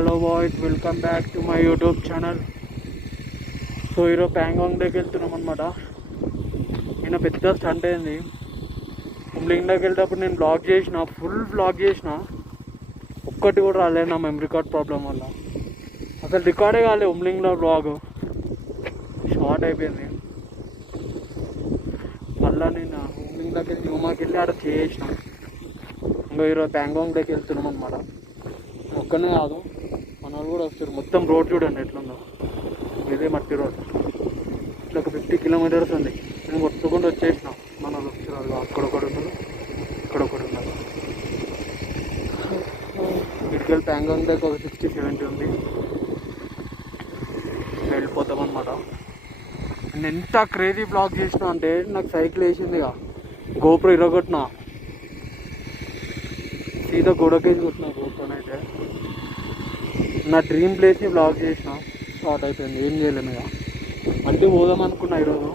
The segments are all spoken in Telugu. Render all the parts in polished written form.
Hello boys, welcome back to my YouTube channel. So ఈరోజు ప్యాంగాంగ్ దగ్గరికి వెళ్తున్నాం అనమాట. నేను పెద్ద స్టంట్ అయింది. ఉమ్లింగ్ దగ్గరికి వెళ్ళేటప్పుడు నేను బ్లాగ్ చేసిన, ఫుల్ బ్లాగ్ చేసిన, ఒక్కటి కూడా రాలేదు నా మెమరీ కార్డ్ ప్రాబ్లం వల్ల. అసలు రికార్డే కాలేదు ఉమ్లింగ్లో బ్లాగ్, షార్ట్ అయిపోయింది. మళ్ళీ నేను ఉమ్లింగ్ దగ్గర న్యూమాకి వెళ్ళి ఆడ చేసిన. ఇంకా ఈరోజు ప్యాంగాంగ్ దగ్గరికి వెళ్తున్నాం అనమాట. ఒక్కనే కాదు, మన వాళ్ళు కూడా వస్తారు. మొత్తం రోడ్ చూడండి ఎట్లుందో, ఇదే మట్టి రోడ్. ఇట్లా ఒక 50 కిలోమీటర్స్ ఉంది. నేను కొట్టుకుంటూ వచ్చేసిన. మన వాళ్ళు వచ్చారు, అక్కడొకడు ఉన్నారు, ఇక్కడొకడు ఉన్నారు. ఇటుకెళ్ళి ప్యాంగాంగ్ దగ్గర ఒక 60-70 ఉంది. వెళ్ళిపోతాం అనమాట. నేను ఎంత క్రేజీ బ్లాగ్ చేసిన అంటే నాకు సైకిల్ వేసిందిగా, గోప్రో ఇరగొట్టిన, సీదా గోడకేసి కొట్టిన గోప్రోనైతే. నా డ్రీమ్ ప్లేస్ని బ్లాగ్ చేసిన, స్టార్ట్ అయిపోయింది. ఏం చేయలేము ఇక. అంటే పోదాం అనుకున్నా ఈరోజు,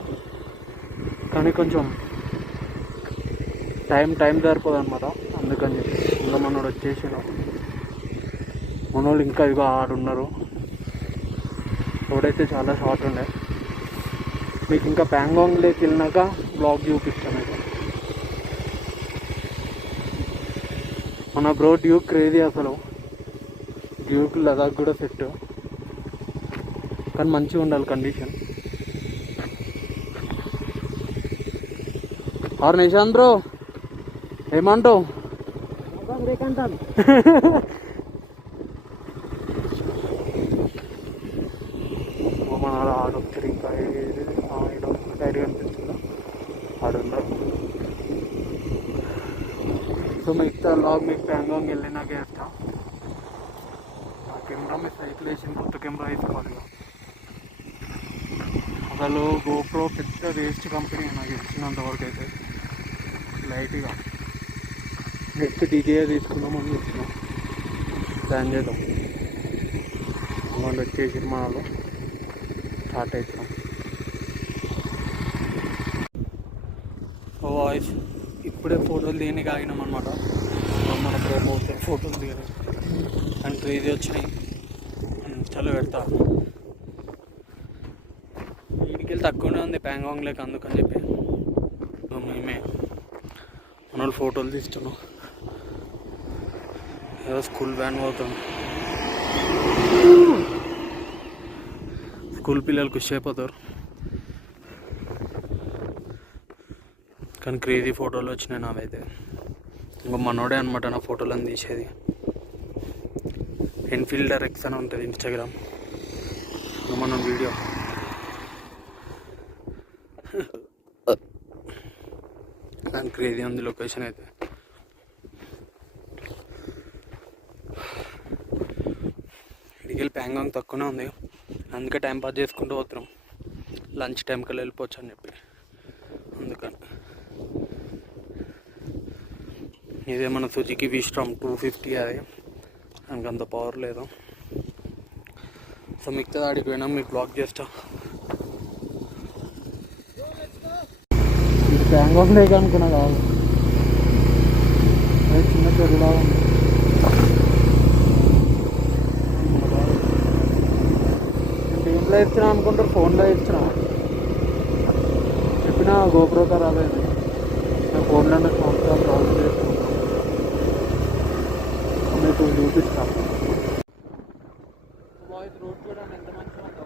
కానీ కొంచెం టైం సరిపోదు అనమాట. అందుకని చెప్పి ఇంకా మనోడు వచ్చేసిన. మనోళ్ళు ఇంకా ఇదిగో ఆడున్నారు. రోడ్ అయితే చాలా షార్ట్ ఉండే. మీకు ఇంకా ప్యాంగాంగ్లోకి వెళ్ళినాక బ్లాగ్ చూపిస్తాను. ఇక మన బ్రో డ్యూక్ క్రేజీ అసలు. డ్యూక్ లదాఖ్ కూడా సెట్, కానీ మంచిగా ఉండాలి కండిషన్. ఆరు నిశాంత్ బ్రో ఏమంటావు? మన ఆడొచ్చారు. ఇంకా డైరీ కనిపిస్తుందా? ఆడున్నారు. సో మిగతా లాగ్ మీకు ప్యాంగాంగ్ వెళ్ళినాక వేస్తా. ఆ కెమెరా మీద సైకిల్ వేసి కొత్త కెమెరా వేసుకోవాలి. అసలు గోప్రో పెద్ద వేస్ట్ కంపెనీ నాకు ఇచ్చినంతవరకు అయితే. లైట్గా నెక్స్ట్ డీజే తీసుకుందామని వచ్చినాం. ప్లాన్ చేద్దాం. వాళ్ళు వచ్చేసి మనలో స్టార్ట్ అవుతున్నాం. వాయిస్ ఇప్పుడే ఫోటోలు దిగడానికి ఆగినాం అనమాట. మన ప్రమోషన్ ఫోటోలు దిగడం అండ్ క్రేజీ వచ్చినాయి. చలో పెడతా. వీడికి తక్కువనే ఉంది ప్యాంగాంగ్ లేక, అందుకని చెప్పి మేమే మన వాళ్ళు ఫోటోలు తీస్తున్నాం. ఏదో స్కూల్ వ్యాన్ పోతుంది. స్కూల్ పిల్లలు ఖుషి అయిపోతారు. కానీ క్రేజీ ఫోటోలు వచ్చినాయి నావైతే. ఇంకా మనోడే అనమాట నా ఫోటోలను తీసేది. ఎన్ఫీల్డ్ RX అని ఉంటుంది ఇన్స్టాగ్రామ్. ఇంకా మనం వీడియో కానీ క్రేజీ ఉంది లొకేషన్ అయితే. ఇడికెళ్ళి ప్యాంగాంగ్ తక్కువనే ఉంది, అందుకే టైం పాస్ చేసుకుంటూ పోతున్నాం. లంచ్ టైం కల్లా వెళ్ళిపోవచ్చు అని చెప్పి. అందుకని ఇదే మన సుజుకి V-Strom 250. అది దానికి అంత పవర్ లేదు. సో మిగతా ఆడికి పోయినా మీకు బ్లాగ్ చేస్తా. ఇది ప్యాంగాంగ్ లేక అనుకున్నా కాదు, అది చిన్న చెరువులా ఉంది. టీంలో ఇచ్చినా అనుకుంటారు, ఫోన్లో ఇచ్చినా. చెప్పిన గోప్రో ఖరాబ్ అయింది. ఫోన్లోనే సంవత్సరాలు బ్లాగ్ చేస్తున్నాను. మీకు చూపిస్తాను. వాయిస్ రోడ్ చూడండి ఎంత మంచిగా ఉందో.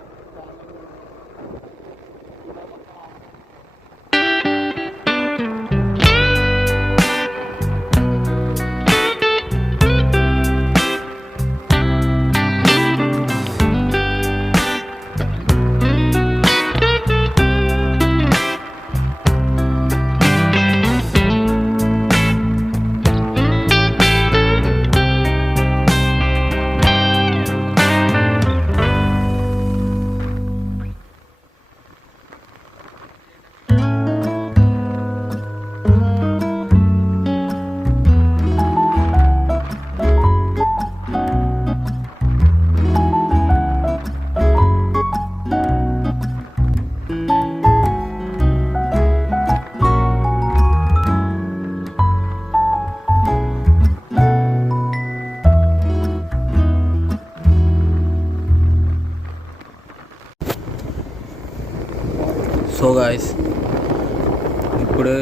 గాయస్, ఇప్పుడే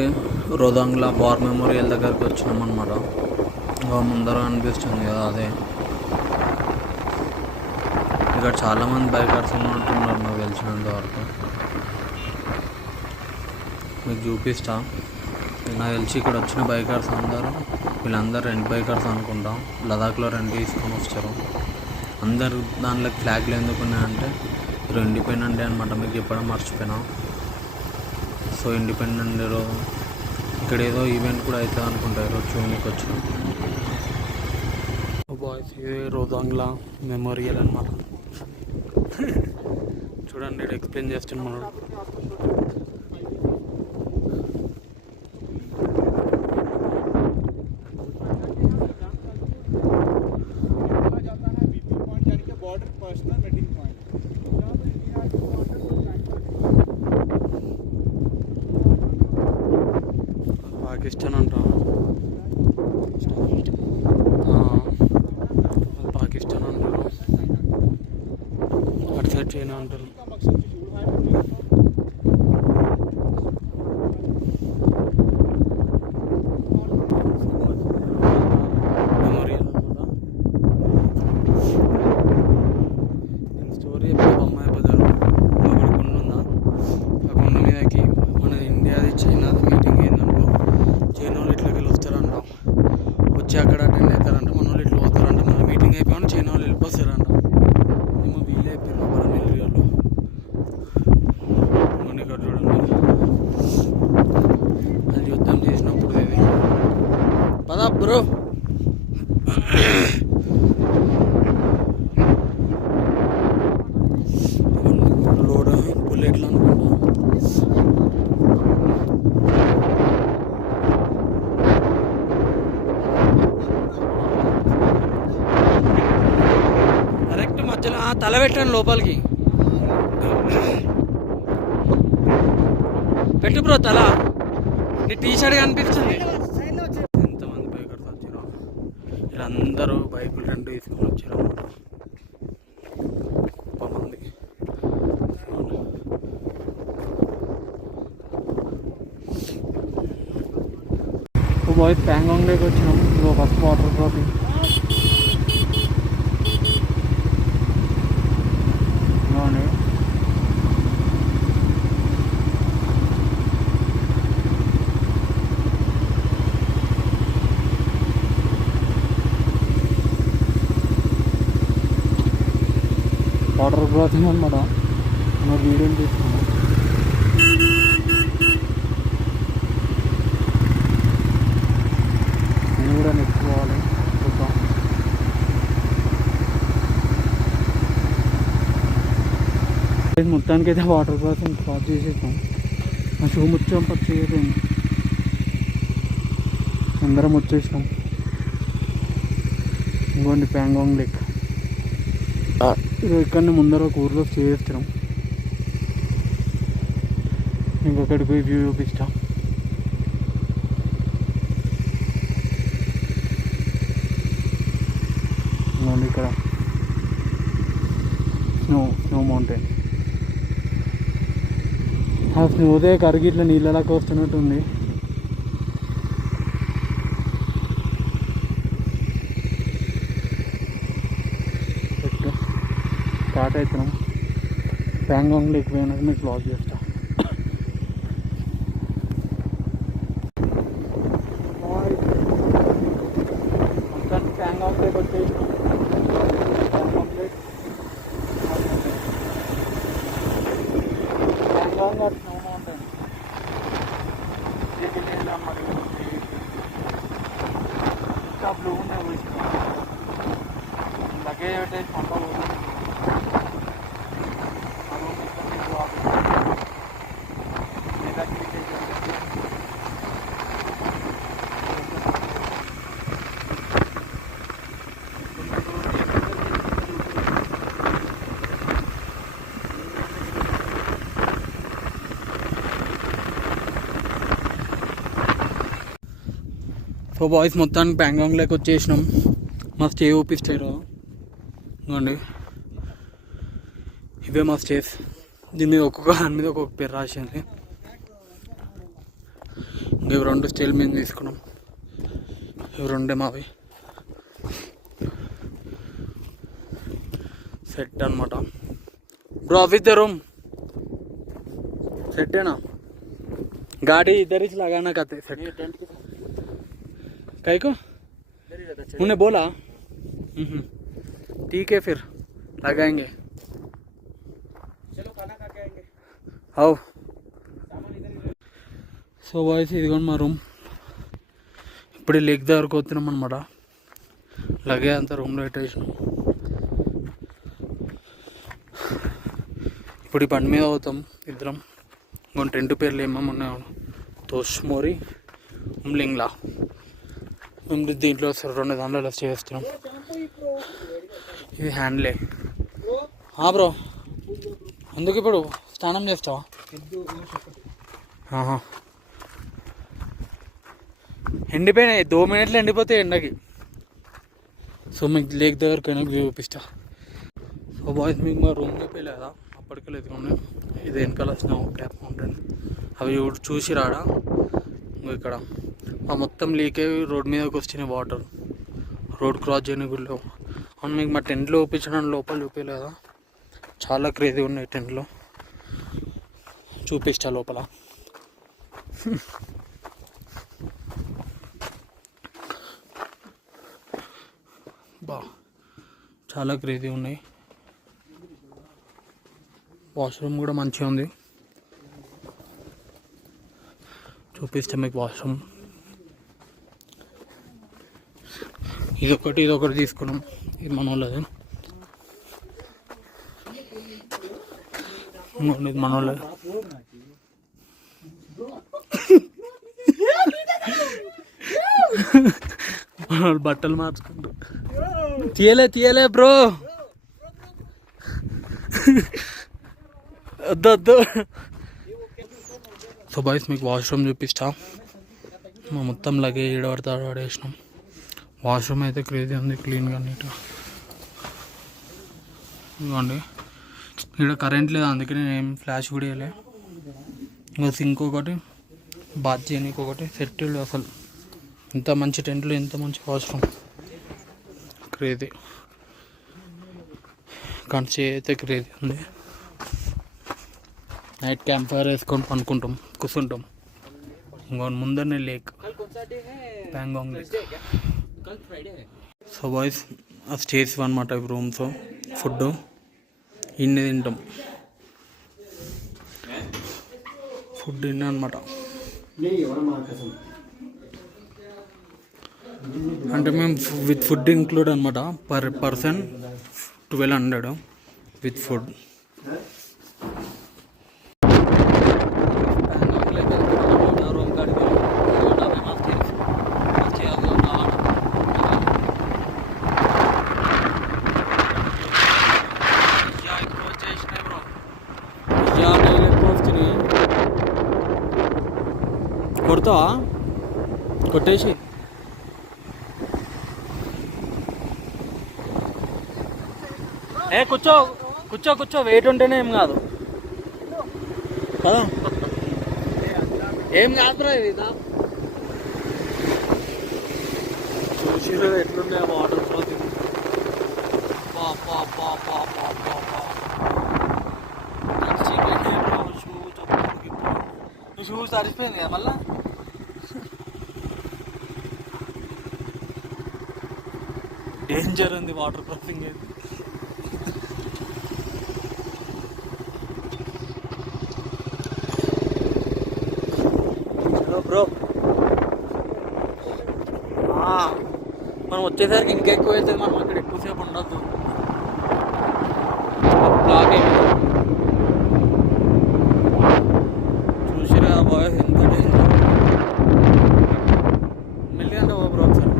రోదాంగ్లా వార్ మెమోరియల్ దగ్గరికి వచ్చినాం అనమాట. ముందర అనిపిస్తుంది కదా అదే. ఇక్కడ చాలామంది బైకర్స్ ఉన్నట్టున్నారు నాకు తెలిసినంత వరకు. మీకు చూపిస్తా. నాకు తెలిసి ఇక్కడ వచ్చిన బైకర్స్ వీళ్ళందరూ రెంట్ బైకర్స్ అనుకుంటాం. లదాఖ్లో రెంట్ తీసుకొని వస్తారు. అందరు దాంట్లో ఫ్లాగ్లు ఎందుకు ఉన్నాయంటే ఇండిపెండెంట్ డే అనమాట. మీకు చెప్పడం మర్చిపోయినా. సో ఇండిపెండెంట్ డే రోజు ఇక్కడ ఏదో ఈవెంట్ కూడా అవుతుంది అనుకుంటా. ఈరోజు చూడడానికి వచ్చినాం. బాయ్స్, ఇది రోదాంగ్లా మెమోరియల్ అనమాట. చూడండి, ఇక్కడ ఎక్స్ప్లెయిన్ చేస్తున్నాడు. పాకిస్తాన్ అంటాం. పాకిస్తాన్ అంటారు, అటు సైడ్ చైనా అంటారు. మెమోరియల్ అనమాట. స్టోరీ ఎప్పుడు బొమ్మాయి బజారు అక్కడ కొండ ఉందా, ఆ కొండ మీదకి మన ఇండియాది చైనాది మీటింగ్ అయిందనుకో, చైనా వాళ్ళు ఇట్లకి వస్తారంట. వచ్చి అక్కడ అటెండ్ అవుతారంట. మన వాళ్ళు ఇట్లా పోతారంట. మళ్ళీ మీటింగ్ అయిపోయాను చైనా వాళ్ళు వెళ్ళిపోతారంట. ఏమో వీళ్ళు అయిపోయారు అక్కడ మిలిటరీ వాళ్ళు. మన ఇక్కడ చూడండి, వాళ్ళు యుద్ధం చేసినప్పుడు ఇది. పదా బ్రో. లోడ్ బుల్లెట్లు అనుకుంటా. కరెక్ట్ మధ్యలో తల పెట్టండి లోపలికి. పెట్టు బ్రో తల. నీ టీ షర్ట్ కనిపిస్తుంది. ఎంతమంది బైకర్స్ వచ్చారో. వీళ్ళందరూ బైకులు రెండు తీసుకొని వచ్చారు అన్నమాట. గొప్ప మంది. బాయ్స్, ప్యాంగాంగ్ లేక్ వచ్చినాం. ఇదిగో first water crossing. Water crossing అనమాట. మనం వీడియోని తీసుకున్నాం. నేను కూడా నేర్చుకోవాలి. మొత్తానికి అయితే వాటర్ క్రాసింగ్ క్రాస్ చేసేసాం. మా షూ ముచ్చం పచ్చేది. అందరం వచ్చేసినాం. ఇంకోండి ప్యాంగాంగ్ లేక్. ఇక్కడనే ముందర ఒక ఊర్లో స్టే చేస్తున్నాం. ఇంకొకటి పోయి వ్యూ చూపిస్తాం. ఇక్కడ స్నో మౌంటైన్. ఆ స్నోదే కరిగి ఇట్లా నీళ్ళలాగా వస్తున్నట్టుంది. స్టార్ట్ అవుతున్నాం. ప్యాంగాంగ్ లేక్ పోయినాక మీకు బ్లాగ్ చేస్తా. మొత్తానికి ప్యాంగాంగ్ లేక్ వచ్చేసినాం. Pangong at snow mountain. ఇంకా బ్లూ ఉన్నాయి పోయిస్తున్నాం. లగేజ్ పెట్టేసి పంపలు. సో బాయ్స్, మొత్తానికి ప్యాంగాంగ్ లేక్ వచ్చేసినాం. మా స్టే చూపిస్తారు ఇవ్వండి. ఇవే మా స్టేస్. దీని మీద ఒక్కొక్క దాని మీద ఒక్కొక్క పేరు రాసింది. ఇవి 2 స్టీల్ మీద తీసుకున్నాం. ఇవి 2 మావి సెట్ అనమాట. ब्रो ऑफिस दे रूम सेट है ना, गाड़ी इधर ही लगाना कहते सेट कहीं को उन्हें बोला ठीक है फिर लगाएंगे. चलो खाना खा के आएंगे. आओ. సో బాయ్స్ ఇదిగోండి మా రూమ్. ఇప్పుడు లెగ్ దగ్గరకు వస్తున్నాం అనమాట. లగే అంతా రూమ్లో పెట్టేసినాం. ఇప్పుడు ఈ బండి మీద అవుతాం ఇద్దరం. ఇంకొన్ని 2 పేర్లు ఏమన్నా తోష్మోరి ఉమ్లింగ్లా. మేము దీంట్లో 2 దాంట్లో స్టే చేస్తున్నాం. ఇది హ్యాండ్లే బ్రో. అందుకు ఇప్పుడు స్నానం చేస్తావా? ఎండిపోయినాయి 2 మినిట్లు ఎండిపోతాయి ఎండకి. సో మీకు లేక్ దగ్గరకైనా వ్యూ చూపిస్తా. సో బాయ్స్ మీకు మా రూమ్ చెప్పలేదా అప్పటికే ఎదుగున్నాయి. ఇది వెనకాల స్నో క్యాప్ మౌంటైన్ అవి చూసి రాడా. ఇక్కడ మొత్తం లీక్ అయ్యి రోడ్ మీదకి వచ్చినాయి వాటర్. రోడ్ క్రాస్ చేయని గుళ్ళు. అవును మీకు మా టెంట్లో చూపించడానికి లోపల చూపించలేదా, చాలా క్రేజీ ఉన్నాయి టెంట్లో. చూపిస్తా లోపల. బా చాలా క్రేజీ ఉన్నాయి. వాష్రూమ్ కూడా మంచిగా ఉంది. చూపిస్తే మీకు వాష్రూమ్. ఇదొకటి తీసుకున్నాం. ఇది మన వాళ్ళది. ఇది మన వాళ్ళది. మన వాళ్ళు బట్టలు మార్చుకుంటారు. తీయలే బ్రో, వద్దు. సో బాయ్స్ మీకు వాష్రూమ్ చూపిస్తా. మొత్తం లగేజ్ ఈడబడితే ఆడేసినాం. వాష్రూమ్ అయితే క్రేజీ ఉంది, క్లీన్గా నీట్గా. ఇదిగోండి ఇక్కడ కరెంట్ లేదు, అందుకని నేను ఫ్లాష్ కూడా వేయలే. ఇంకా సింక్ ఒకటి, బాత్ చేయడానికి ఒకటి సెట్. అసలు ఇంత మంచి టెంట్లో ఇంత మంచి వాష్రూమ్ క్రేజీ. కంచి అయితే క్రేజీ ఉంది. నైట్ క్యాంప్ ఫైర్ వేసుకొని పనుకుంటాం, కూర్చుంటాం. ఇంకో ముందరనే lake, Pangong lake. So boys ఆ స్టేస్ అనమాట ఇవి రూమ్స్. ఫుడ్ ఇన్ని తింటాం. ఫుడ్ ఇన్ని అనమాట. అంటే మేము విత్ ఫుడ్ ఇంక్లూడ్ అనమాట. Per person 1200 with food. కొడతావా? కొట్టేసి కూర్చో. వెయిట్ ఉంటేనే ఏం కాదు కదా, ఏం కాదురా. ఇది చూసిరు ఎట్లుండే వాటర్ ఫ్లోటింగ్. షూస్ తడిసిపోయింది కదా మళ్ళా. డేంజర్ ఉంది వాటర్ క్రాసింగ్. హలో బ్రో, మనం వచ్చేసరికి ఇంకా ఎక్కువ అవుతుంది. మనం అక్కడ ఎక్కువసేపు ఉండద్దు. బ్లాక్ అయిపోయింది. చూసిరా బాయ్ ఎంత డేంజర్. మెల్లిగా ఓ బ్రో ఒకసారి.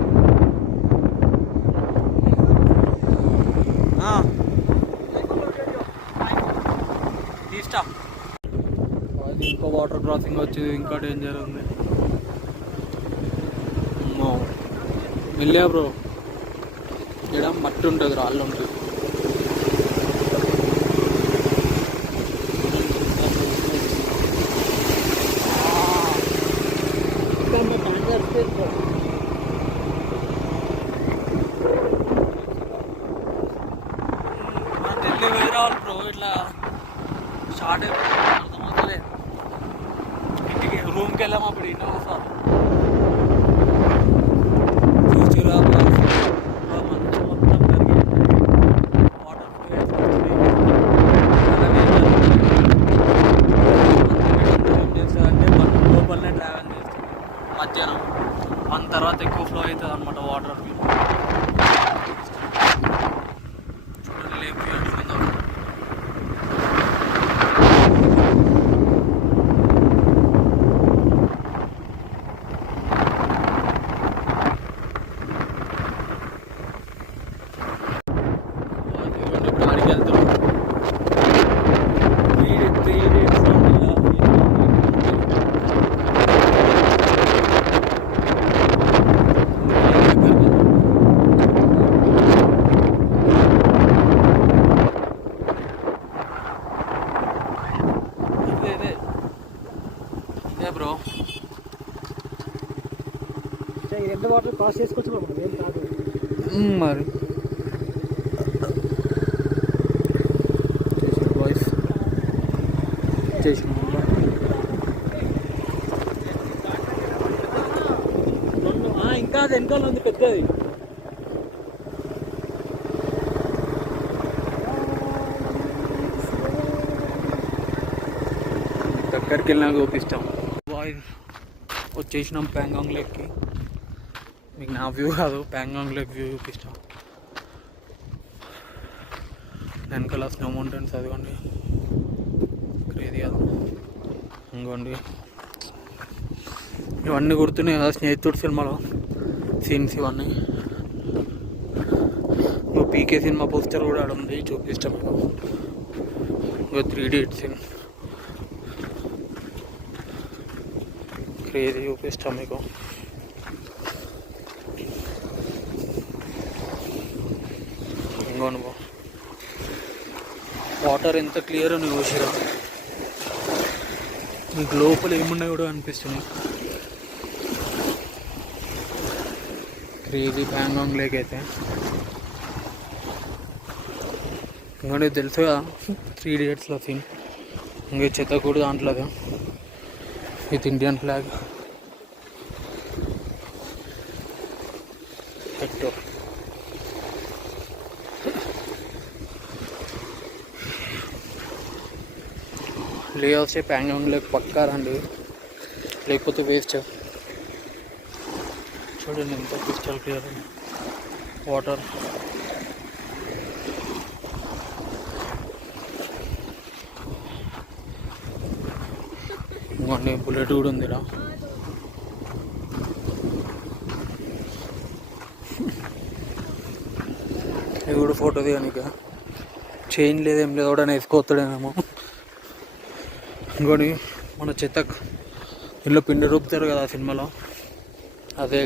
తీస్తా. ఇంకో వాటర్ క్రాసింగ్ వచ్చేది ఇంకా డేంజర్ ఉంది. మెల్లిగా బ్రో, ఇక్కడ మట్టి ఉంటుంది, రాళ్ళు ఉంటుంది. స్టార్ట్ అయిపోయింది, అర్థమవుతలేదు. ఇంటికి రూమ్కి వెళ్ళాము అప్పుడు ఇన్నోవా సార్ చూసిరా మంచం మొత్తం కరిగి వాటర్ ఫ్లో వేసుకొచ్చింది. ఏం చేస్తారంటే మనం లోపలనే ట్రావెల్ చేస్తుంది మధ్యాహ్నం 1 తర్వాత ఎక్కువ ఫ్లో అవుతుంది అనమాట వాటర్. చూడండి లేక్ వ్యూ ఎట్లుందో. ఇప్పుడు ఆడికి వెళ్తున్నాం. 3 days బ్రో. ఎంత వాటర్ క్రాస్ చేసుకోవచ్చు మనం, ఏం కాదు మరి బాయ్స్ చేసిన ఇంకా అది వెనకాల ఉంది పెద్దది. దగ్గరికి వెళ్ళినా చూపిస్తాం. బాయ్స్ వచ్చేసినాం ప్యాంగాంగ్ లేక్కి. మీకు నా వ్యూ కాదు, ప్యాంగాంగ్ లేక్ వ్యూ చూపిస్తాం. వెనకాల స్నో మౌంటైన్స్ అదిగోండి, క్రేజీ కాదు. ఇంకోండి ఇవన్నీ గుర్తున్నాయి కదా స్నేహితుడు సినిమాలో సీన్స్ ఇవన్నీ. ఇంకో పీకే సినిమా పోస్టర్ కూడా ఆడ ఉంది, చూపిస్తాం. ఇంకో 3 Idiots సీన్ క్రేజీ చూపిస్తాం మీకు. ఇంకోను వాటర్ ఎంత క్లియర్ అని చూసిరా, మీకు లోపల ఏమున్నాయి కూడా అనిపిస్తుంది. క్రేజీ ప్యాంగాంగ్ లేక్ అయితే. ఇంకోటి తెలుసు కదా 3 Idiotsలో సీన్. ఇంకే చెత్త కూడా దాంట్లో విత్ ఇండియన్ ఫ్లాగ్ హెక్టో. లే వస్తే ప్యాంగాంగ్ లేక్ పక్కా రండి, లేకపోతే వేస్ట్. చూడండి ఎంత క్రిస్టల్ క్లియర్ వాటర్. ఇంకోండి బుల్లెట్ కూడా ఉందిరా. ఇది కూడా ఫోటో దిగానిక. చైన్ లేదేం లేదు, కూడా వేసుకోవతాడేమో. ఇంకోటి మన చెత్తకు ఇల్లు పిండి రూపుతారు కదా ఆ సినిమాలో, అదే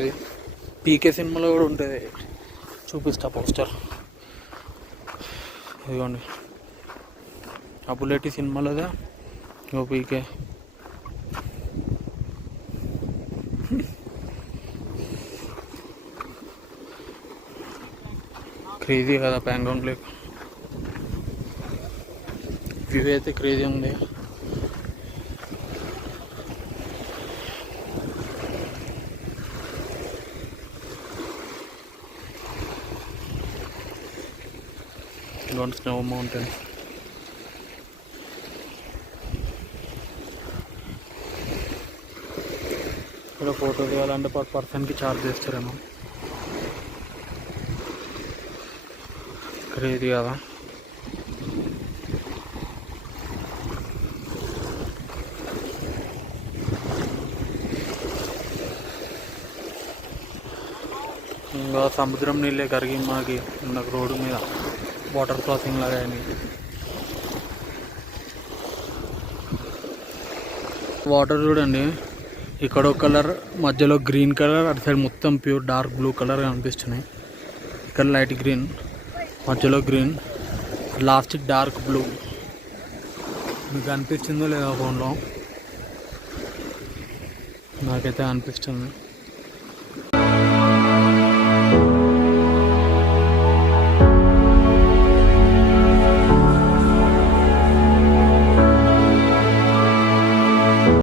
పీకే సినిమాలో కూడా ఉంటుంది, చూపిస్తా పోస్టర్. ఇదిగోండి ఆ బుల్లెట్ సినిమాలోదే. ఇంకో పీకే క్రేజీ కదా ప్యాంగాంగ్ లేక్ వ్యూ అయితే క్రేజీ ఉంది. ఇంకోటి స్నో మౌంటైన్. ఇక్కడ ఫోటో తీయాలంటే పర్ పర్సన్కి ఛార్జ్ చేస్తారేమో. క్రేజీ కదా. ఇంకా సముద్రం నీళ్ళే కరిగి మనకి నాకు రోడ్డు మీద వాటర్ క్రాసింగ్ లాగా అయింది. వాటర్ చూడండి, ఇక్కడ ఒక కలర్, మధ్యలో గ్రీన్ కలర్, అటు సైడ్ మొత్తం ప్యూర్ డార్క్ బ్లూ కలర్ కనిపిస్తున్నాయి. ఇక్కడ లైట్ గ్రీన్, మధ్యలో గ్రీన్, లాస్ట్ డార్క్ బ్లూ. మీకు అనిపిస్తుందో లేదా ఫోన్లో? నాకైతే అనిపిస్తుంది.